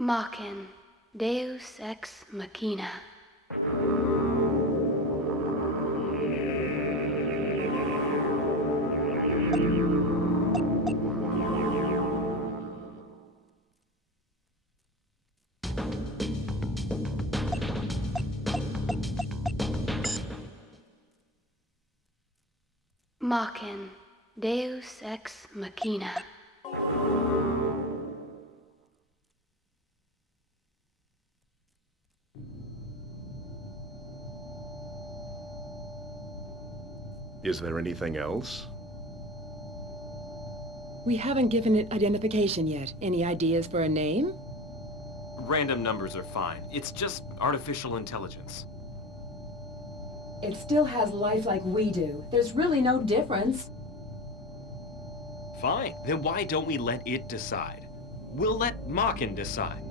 Maken, Deus ex machina. Maken, Deus ex machina. Is there anything else? We haven't given it identification yet. Any ideas for a name? Random numbers are fine. It's just artificial intelligence. It still has life like we do. There's really no difference. Fine. Then why don't we let it decide? We'll let Maken decide.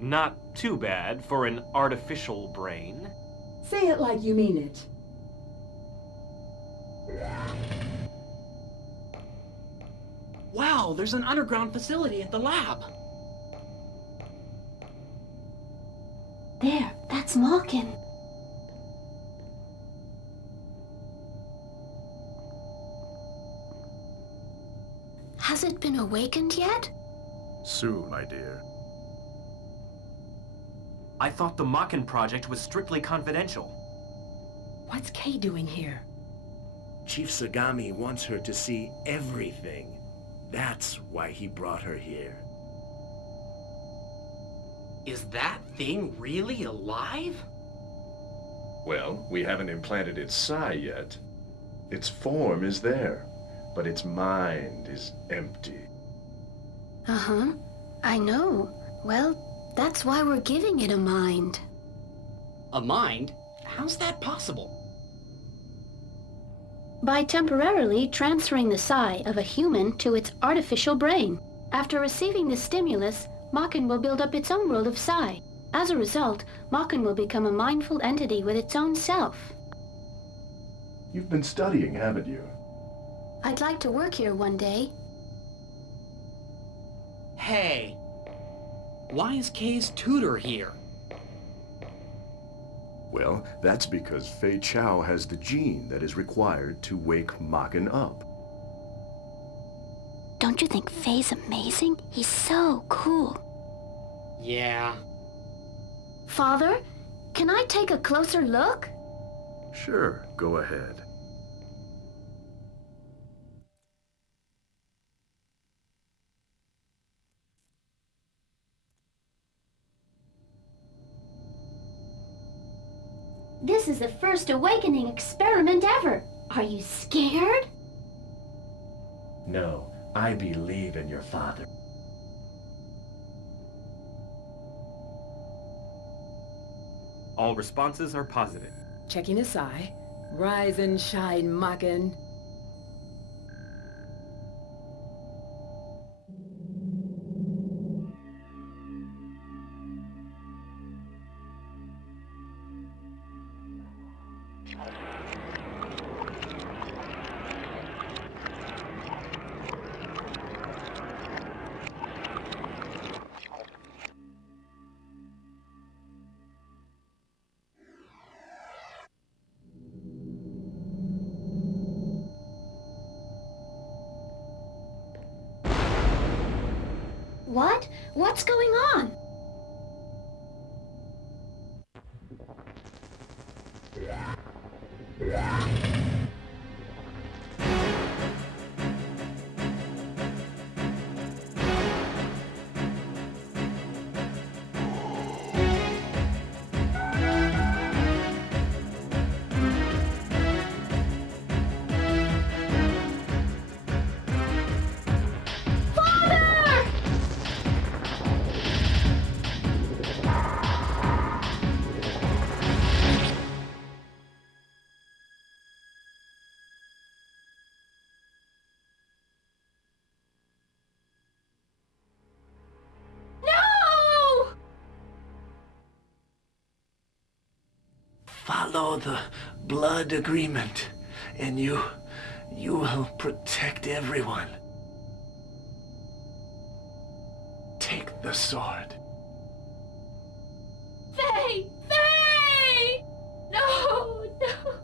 Not too bad for an artificial brain. Say it like you mean it. Wow, there's an underground facility at the lab. There, that's Maken. Has it been awakened yet? Soon, my dear. I thought the Maken project was strictly confidential. What's Kay doing here? Chief Sagami wants her to see everything. That's why he brought her here. Is that thing really alive? Well, we haven't implanted its psi yet. Its form is there, but its mind is empty. Uh-huh. I know. Well, that's why we're giving it a mind. A mind? How's that possible? By temporarily transferring the psi of a human to its artificial brain. After receiving the stimulus, Maken will build up its own world of psi. As a result, Maken will become a mindful entity with its own self. You've been studying, haven't you? I'd like to work here one day. Hey, why is Kay's tutor here? Well, that's because Fei Chao has the gene that is required to wake Maken up. Don't you think Faye's amazing? He's so cool. Yeah. Father, can I take a closer look? Sure, go ahead. This is the first awakening experiment ever. Are you scared? No, I believe in your father. All responses are positive. Checking his psi. Rise and shine, Maken. What? What's going on? No! Follow the blood agreement, and you will protect everyone. Take the sword. Faye! Faye! No! No!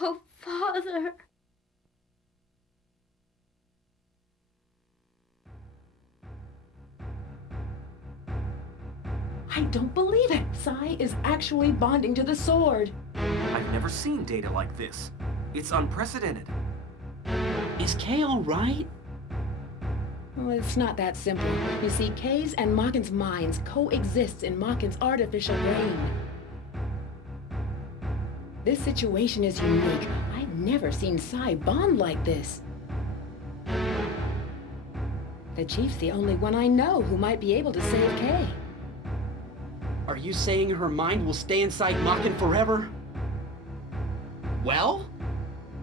Oh, Father. I don't believe it! Sai is actually bonding to the sword. I've never seen data like this. It's unprecedented. Is Kay all right? Well, it's not that simple. You see, Kay's and Maken's minds coexist in Maken's artificial brain. This situation is unique. I've never seen Sai bond like this. The Chief's the only one I know who might be able to save Kay. Are you saying her mind will stay inside Maken forever? Well?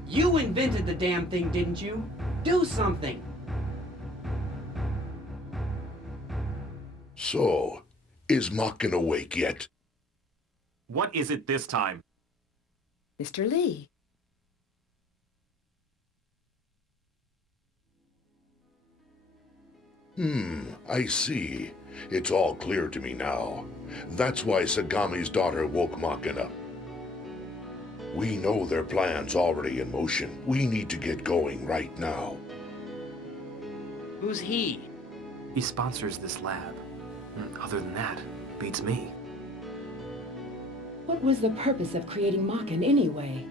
You invented the damn thing, didn't you? Do something! So, is Maken awake yet? What is it this time? Mr. Lee. I see. It's all clear to me now. That's why Sagami's daughter woke Maken up. We know their plan's already in motion. We need to get going right now. Who's he? He sponsors this lab. Other than that, beats me. What was the purpose of creating Maken anyway?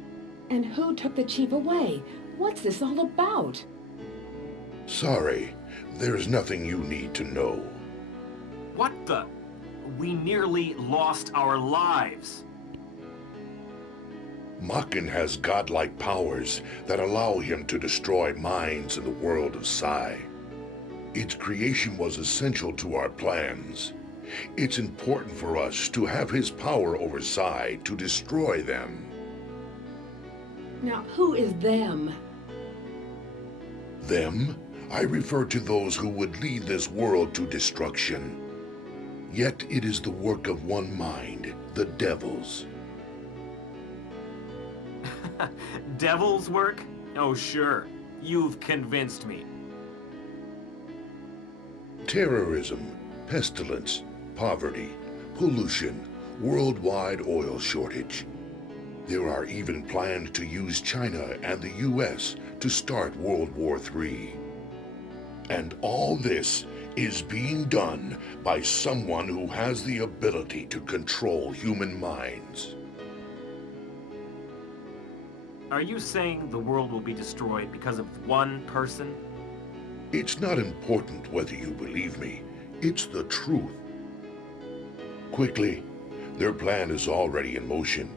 And who took the chief away? What's this all about? Sorry, there's nothing you need to know. What the? We nearly lost our lives. Maken has godlike powers that allow him to destroy minds in the world of Psi. Its creation was essential to our plans. It's important for us to have his power over Psi to destroy them. Now, who is them? Them? I refer to those who would lead this world to destruction. Yet it is the work of one mind, the Devil's. Devil's work? Oh, sure. You've convinced me. Terrorism, pestilence, poverty, pollution, worldwide oil shortage. There are even plans to use China and the US to start World War III. And all this is being done by someone who has the ability to control human minds. Are you saying the world will be destroyed because of one person? It's not important whether you believe me. It's the truth. Quickly, their plan is already in motion.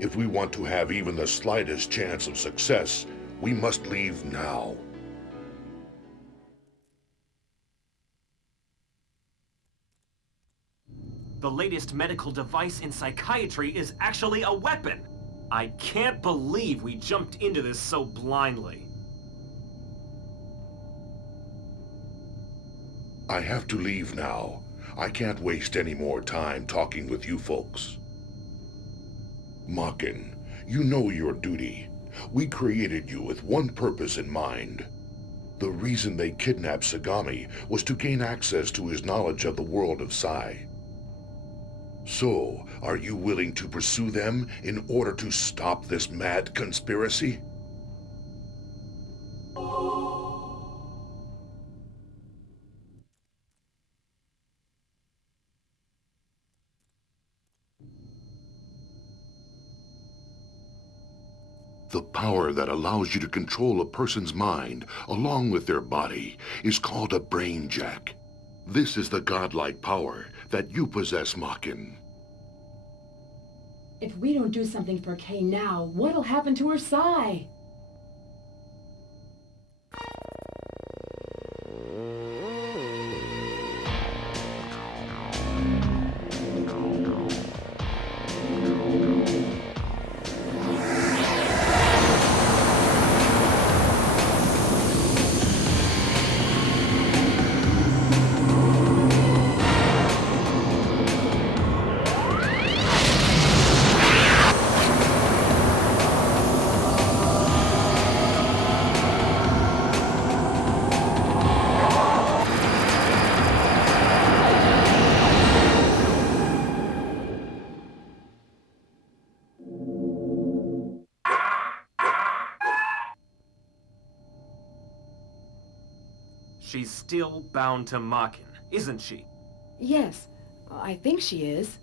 If we want to have even the slightest chance of success, we must leave now. The latest medical device in psychiatry is actually a weapon! I can't believe we jumped into this so blindly. I have to leave now. I can't waste any more time talking with you folks. Maken, you know your duty. We created you with one purpose in mind. The reason they kidnapped Sagami was to gain access to his knowledge of the world of Psi. So, are you willing to pursue them in order to stop this mad conspiracy? The power that allows you to control a person's mind, along with their body, is called a brain jack. This is the godlike power that you possess, Maken. If we don't do something for Kay now, what'll happen to her Psi? She's still bound to Maken, isn't she? Yes, I think she is.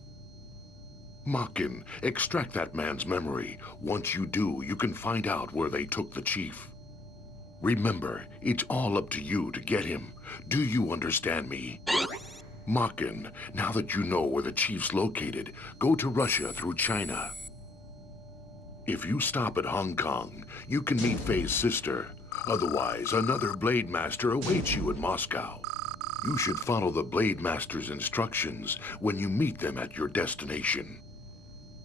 Maken, extract that man's memory. Once you do, you can find out where they took the chief. Remember, it's all up to you to get him. Do you understand me? Maken, now that you know where the chief's located, go to Russia through China. If you stop at Hong Kong, you can meet Faye's sister. Otherwise, another Blade Master awaits you in Moscow. You should follow the Blade Master's instructions when you meet them at your destination.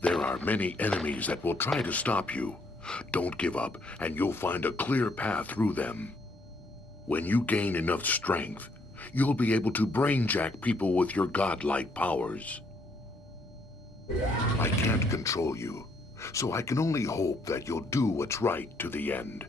There are many enemies that will try to stop you. Don't give up, and you'll find a clear path through them. When you gain enough strength, you'll be able to brainjack people with your godlike powers. I can't control you, so I can only hope that you'll do what's right to the end.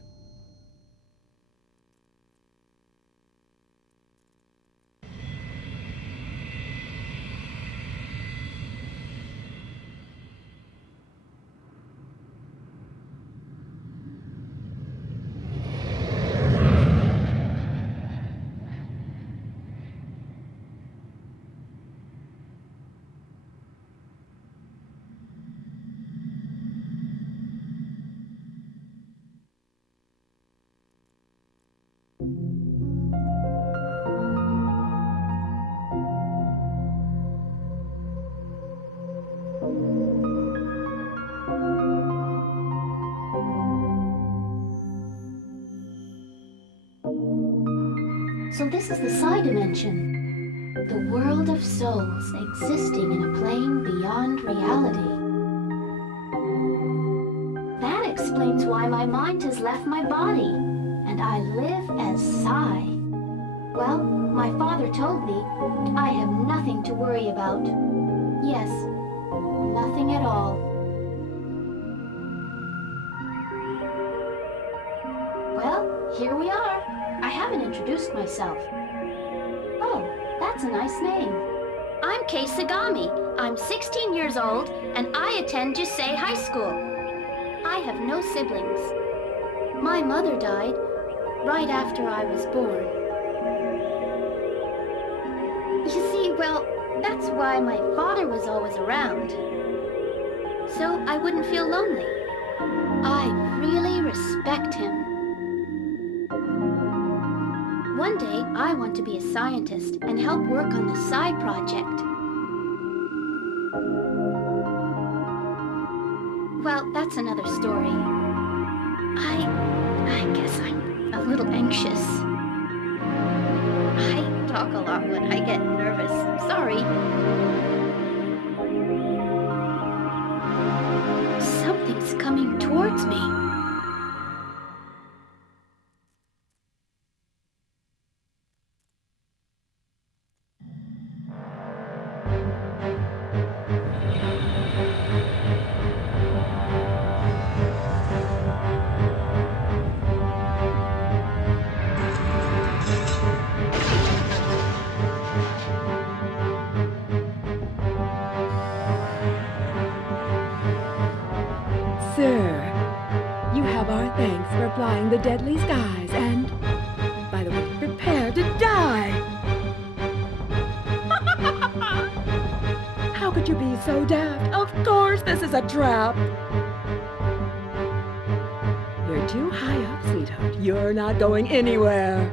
So this is the Psi dimension. The world of souls existing in a plane beyond reality. That explains why my mind has left my body, and I live as Psi. Well, my father told me I have nothing to worry about. Yes, nothing at all. Well, here we are. I haven't introduced myself. Oh, that's a nice name. I'm Kei Sagami. I'm 16 years old, and I attend Jusei High School. I have no siblings. My mother died right after I was born. You see, well, that's why my father was always around. So I wouldn't feel lonely. I really respect him. One day, I want to be a scientist and help work on the Psi project. Well, that's another story. I guess I'm a little anxious. I talk a lot when I get nervous. Sorry. Something's coming towards me. Sir, you have our thanks for flying the deadly skies, and, by the way, prepare to die! How could you be so daft? Of course this is a trap! You're too high up, sweetheart. You're not going anywhere.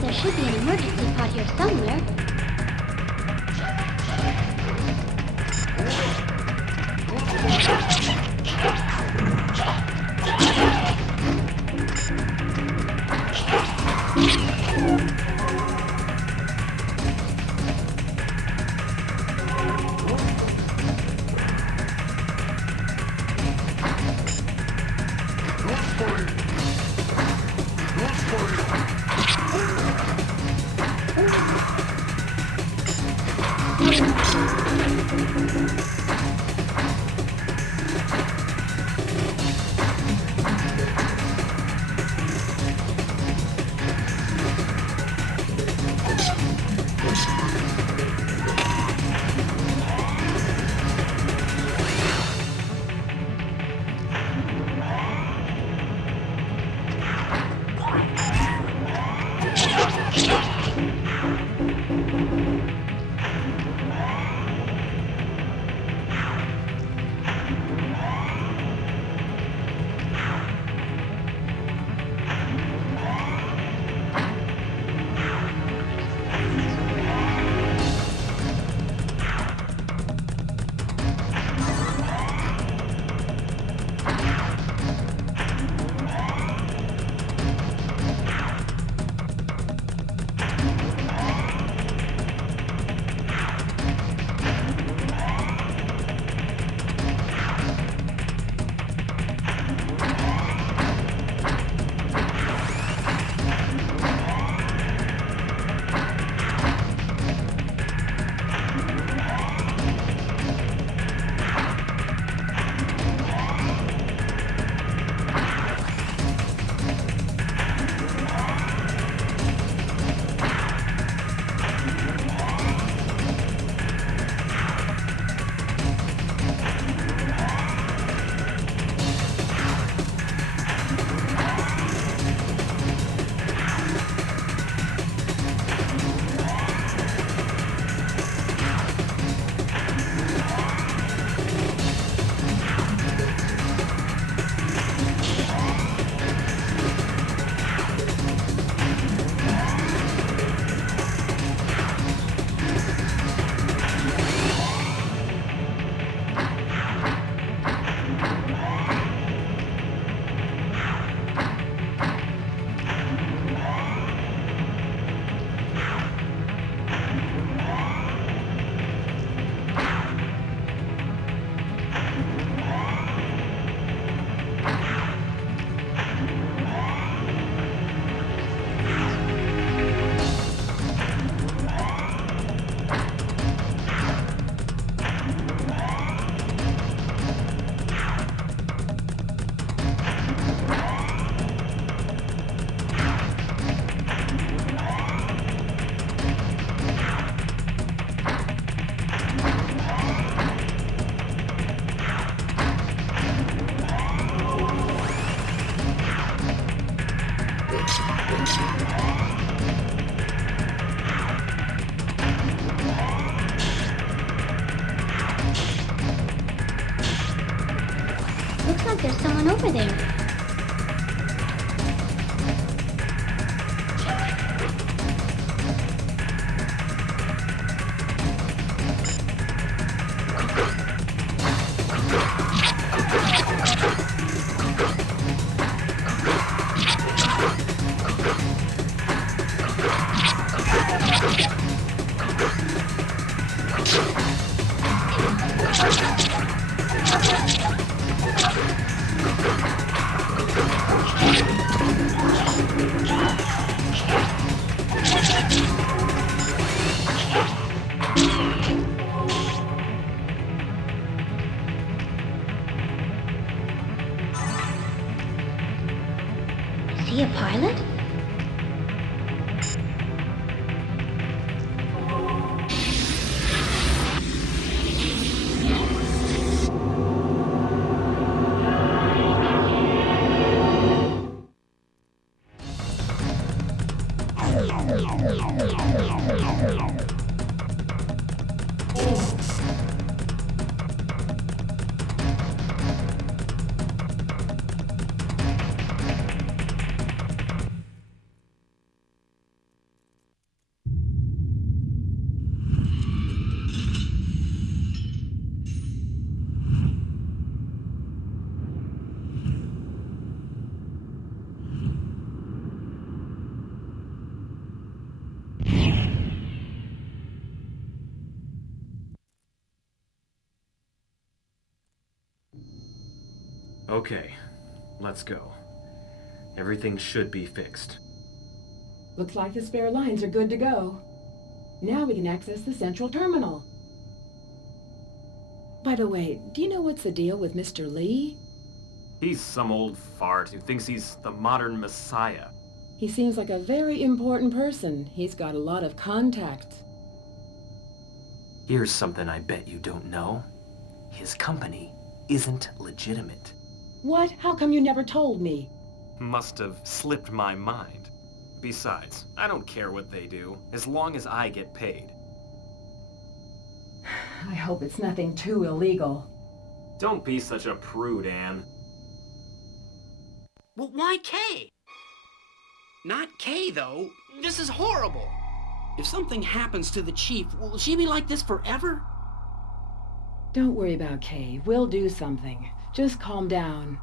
There should be an emergency pod here somewhere. there's someone over there. Is he a pilot? Okay, let's go. Everything should be fixed. Looks like the spare lines are good to go. Now we can access the central terminal. By the way, do you know what's the deal with Mr. Lee? He's some old fart who thinks he's the modern messiah. He seems like a very important person. He's got a lot of contacts. Here's something I bet you don't know. His company isn't legitimate. What? How come you never told me? Must have slipped my mind. Besides, I don't care what they do, as long as I get paid. I hope it's nothing too illegal. Don't be such a prude, Anne. Well, why Kay? Not Kay, though. This is horrible. If something happens to the chief, will she be like this forever? Don't worry about Kay. We'll do something. Just calm down.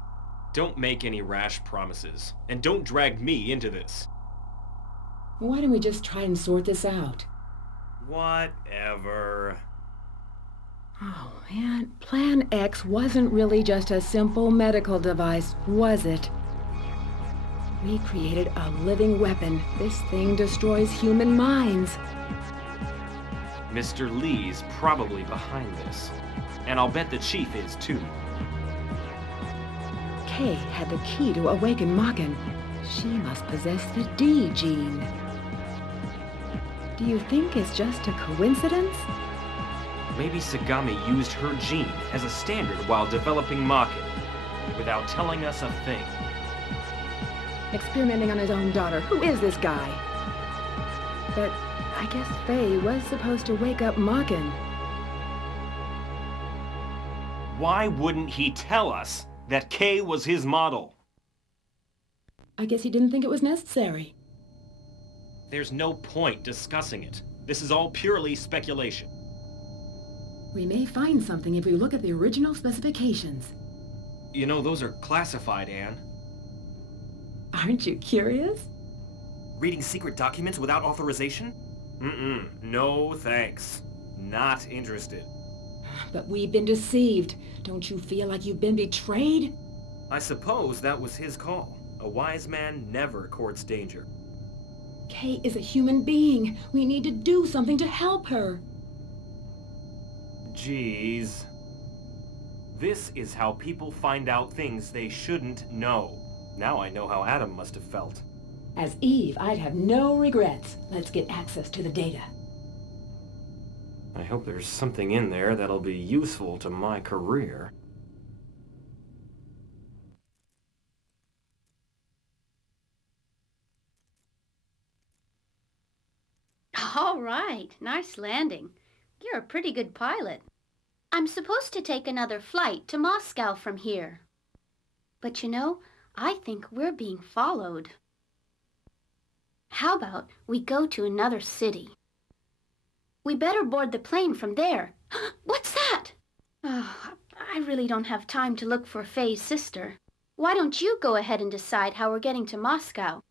Don't make any rash promises, and don't drag me into this. Why don't we just try and sort this out? Whatever. Oh, man. Plan X wasn't really just a simple medical device, was it? We created a living weapon. This thing destroys human minds. Mr. Lee's probably behind this. And I'll bet the chief is too. Kay had the key to awaken Maken. She must possess the D gene. Do you think it's just a coincidence? Maybe Sagami used her gene as a standard while developing Maken, without telling us a thing. Experimenting on his own daughter. Who is this guy? But I guess Faye was supposed to wake up Maken. Why wouldn't he tell us that Kay was his model? I guess he didn't think it was necessary. There's no point discussing it. This is all purely speculation. We may find something if we look at the original specifications. You know, those are classified, Anne. Aren't you curious? Reading secret documents without authorization? No thanks. Not interested. But we've been deceived. Don't you feel like you've been betrayed? I suppose that was his call. A wise man never courts danger. Kay is a human being. We need to do something to help her. Jeez. This is how people find out things they shouldn't know. Now I know how Adam must have felt. As Eve, I'd have no regrets. Let's get access to the data. I hope there's something in there that'll be useful to my career. All right, nice landing. You're a pretty good pilot. I'm supposed to take another flight to Moscow from here. But you know, I think we're being followed. How about we go to another city? We better board the plane from there. What's that? Oh, I really don't have time to look for Faye's sister. Why don't you go ahead and decide how we're getting to Moscow?